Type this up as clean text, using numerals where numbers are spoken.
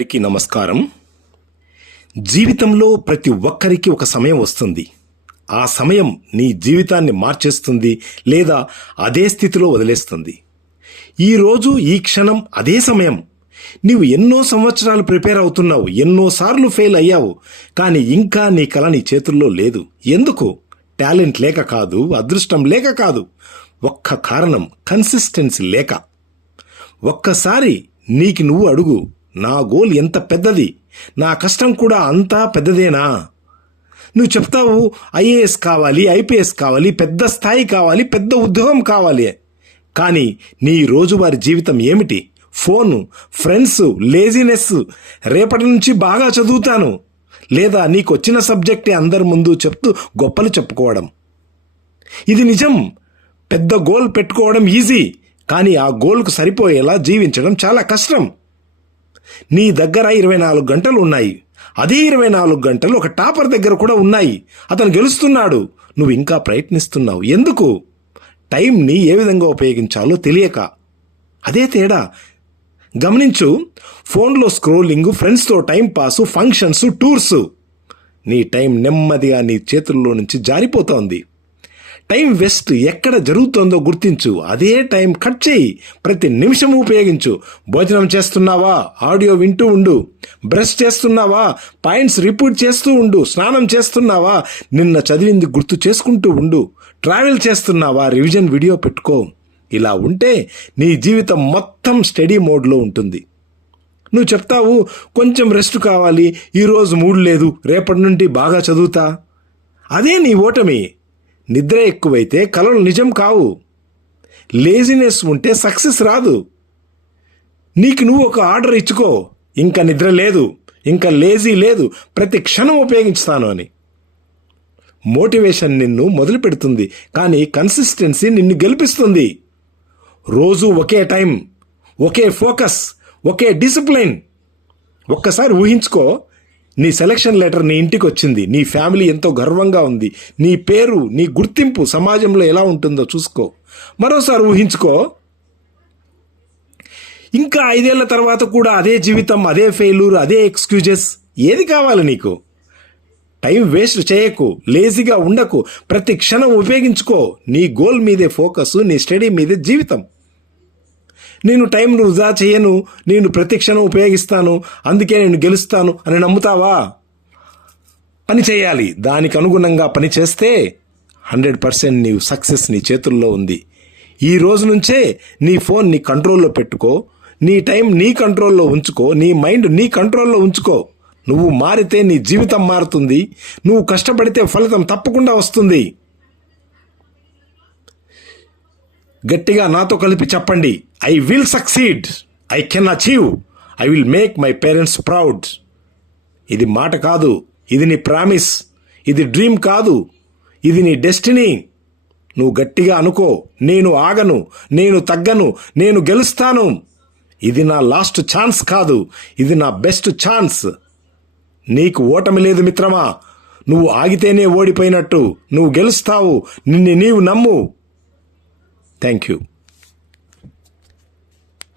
అందరికీ నమస్కారం. జీవితంలో ప్రతి ఒక్కరికి ఒక సమయం వస్తుంది. ఆ సమయం నీ జీవితాన్ని మార్చేస్తుంది లేదా అదే స్థితిలో వదిలేస్తుంది. ఈరోజు ఈ క్షణం అదే సమయం. నీవు ఎన్నో సంవత్సరాలు ప్రిపేర్ అవుతున్నావు, ఎన్నోసార్లు ఫెయిల్ అయ్యావు, కానీ ఇంకా నీ కల నీ చేతుల్లో లేదు. ఎందుకు? టాలెంట్ లేక కాదు, అదృష్టం లేక కాదు. ఒక్క కారణం, కన్సిస్టెన్సీ లేక. ఒక్కసారి నీకు నువ్వు అడుగు, నా గోల్ ఎంత పెద్దది, నా కష్టం కూడా అంతా పెద్దదేనా? నువ్వు చెప్తావు ఐఏఎస్ కావాలి, ఐపీఎస్ కావాలి, పెద్ద స్థాయి కావాలి, పెద్ద ఉద్యోగం కావాలి. కానీ నీ రోజువారి జీవితం ఏమిటి? ఫోను, ఫ్రెండ్స్, లేజినెస్, రేపటి నుంచి బాగా చదువుతాను, లేదా నీకొచ్చిన సబ్జెక్టే అందరి ముందు చెప్తూ గొప్పలు చెప్పుకోవడం. ఇది నిజం. పెద్ద గోల్ పెట్టుకోవడం ఈజీ, కానీ ఆ గోల్కు సరిపోయేలా జీవించడం చాలా కష్టం. నీ దగ్గర 24 గంటలు ఉన్నాయి. అదే 24 గంటలు ఒక టాపర్ దగ్గర కూడా ఉన్నాయి. అతను గెలుస్తున్నాడు, నువ్వు ఇంకా ప్రయత్నిస్తున్నావు. ఎందుకు? టైంని ఏ విధంగా ఉపయోగించాలో తెలియక. అదే తేడా. గమనించు, ఫోన్లో స్క్రోలింగ్, ఫ్రెండ్స్తో టైం పాసు, ఫంక్షన్స్, టూర్స్. నీ టైం నెమ్మదిగా నీ చేతుల్లో నుంచి జారిపోతోంది. టైం వేస్ట్ ఎక్కడ జరుగుతోందో గుర్తించు. అదే టైం కట్ చేయి. ప్రతి నిమిషం ఉపయోగించు. భోజనం చేస్తున్నావా? ఆడియో వింటూ ఉండు. బ్రష్ చేస్తున్నావా? పాయింట్స్ రిపీట్ చేస్తూ ఉండు. స్నానం చేస్తున్నావా? నిన్న చదివింది గుర్తు చేసుకుంటూ ఉండు. ట్రావెల్ చేస్తున్నావా? రివిజన్ వీడియో పెట్టుకో. ఇలా ఉంటే నీ జీవితం మొత్తం స్టడీ మోడ్లో ఉంటుంది. నువ్వు చెప్తావు కొంచెం రెస్ట్ కావాలి, ఈరోజు మూడ్ లేదు, రేపటి నుండి బాగా చదువుతా. అదే నీ ఓటమి. నిద్ర ఎక్కువైతే కలలు నిజం కావు. లేజినెస్ ఉంటే సక్సెస్ రాదు. నీకు నువ్వు ఒక ఆర్డర్ ఇచ్చుకో, ఇంకా నిద్ర లేదు, ఇంకా లేజీ లేదు, ప్రతి క్షణం ఉపయోగిస్తాను అని. మోటివేషన్ నిన్ను మొదలు పెడుతుంది, కానీ కన్సిస్టెన్సీ నిన్ను గెలిపిస్తుంది. రోజు ఒకే టైం, ఒకే ఫోకస్, ఒకే డిసిప్లిన్. ఒక్కసారి ఊహించుకో, నీ సెలక్షన్ లెటర్ నీ ఇంటికి వచ్చింది. నీ ఫ్యామిలీ ఎంతో గర్వంగా ఉంది. నీ పేరు, నీ గుర్తింపు సమాజంలో ఎలా ఉంటుందో చూసుకో. మరోసారి ఊహించుకో, ఇంకా 5 ఏళ్ల తర్వాత కూడా అదే జీవితం, అదే ఫెయిల్యూర్, అదే ఎక్స్క్యూజెస్. ఏది కావాలి నీకు? టైం వేస్ట్ చేయకు, లేజీగా ఉండకు, ప్రతి క్షణం ఉపయోగించుకో. నీ గోల్ మీదే ఫోకస్, నీ స్టడీ మీదే జీవితం. నేను టైం వృధా చేయను, నేను ప్రతి క్షణం ఉపయోగిస్తాను, అందుకే నేను గెలుస్తాను అని నమ్ముతావా? పని చేయాలి. దానికి అనుగుణంగా పని చేస్తే 100% నీవు సక్సెస్ నీ చేతుల్లో ఉంది. ఈ రోజు నుంచే నీ ఫోన్ నీ కంట్రోల్లో పెట్టుకో, నీ టైం నీ కంట్రోల్లో ఉంచుకో, నీ మైండ్ నీ కంట్రోల్లో ఉంచుకో. నువ్వు మారితే నీ జీవితం మారుతుంది. నువ్వు కష్టపడితే ఫలితం తప్పకుండా వస్తుంది. గట్టిగా నాతో కలిపి చెప్పండి, I will succeed, I can achieve, I will make my parents proud. ఇది మాట కాదు, ఇది నీ ప్రామిస్. ఇది డ్రీమ్ కాదు, ఇది నీ డెస్టినీ. నువ్వు గట్టిగా అనుకో, నేను ఆగను, నేను తగ్గను, నేను గెలుస్తాను. ఇది నా లాస్ట్ ఛాన్స్ కాదు, ఇది నా బెస్ట్ ఛాన్స్. నీకు ఓటమి లేదు మిత్రమా. నువ్వు ఆగితేనే ఓడిపోయినట్టు. నువ్వు గెలుస్తావు. నిన్ను నీవు నమ్ము. Thank you.